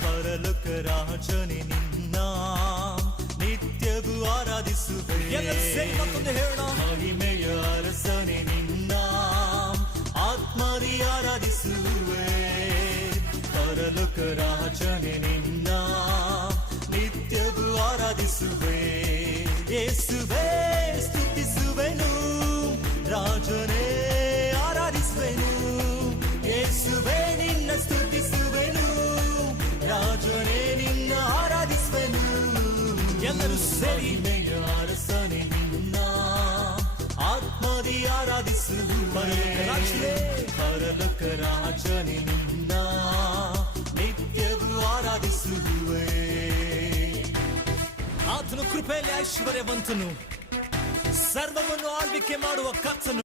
ಪರಲೋಕ ರಾಜನೇ ನಿನ್ನ ನಿತ್ಯವೂ ಆರಾಧಿಸುವೆ. ಮಹಿಮೆಯ ಅರಸನೇ ನಿನ್ನ ಆತ್ಮದಿ ಆರಾಧಿಸುವೆ. ಪರಲೋಕ ರಾಜನೇ ನಿನ್ನ ನಿತ್ಯವೂ ಆರಾಧಿಸುವೆ. ಯೇಸುವೇ ಸ್ತುತಿಸುವೆನು, ರಾಜನೇ ಆರಾಧಿಸುವೆನು. ಯೇಸುವೇ ನಿನ್ನ ಸ್ತುತಿಸುವೆನು, ರಾಜನೇ ನಿನ್ನ ಆರಾಧಿಸುವೆನು. ಎಲ್ಲರೂ ಸೇರಿ ಅರಸನೆ ನಿನ್ನ ಆತ್ಮದಿ ಆರಾಧಿಸುವೆ. ಪರಲೋಕ ರಾಜನೇ ನಿನ್ನ ನಿತ್ಯವೂ ಆರಾಧಿಸುವೆ. ಆತನು ಕೃಪೆಯಲ್ಲಿ ಐಶ್ವರ್ಯವಂತನು, ಸರ್ವವನ್ನು ಆಳ್ವಿಕೆ ಮಾಡುವ ಕರ್ತನು.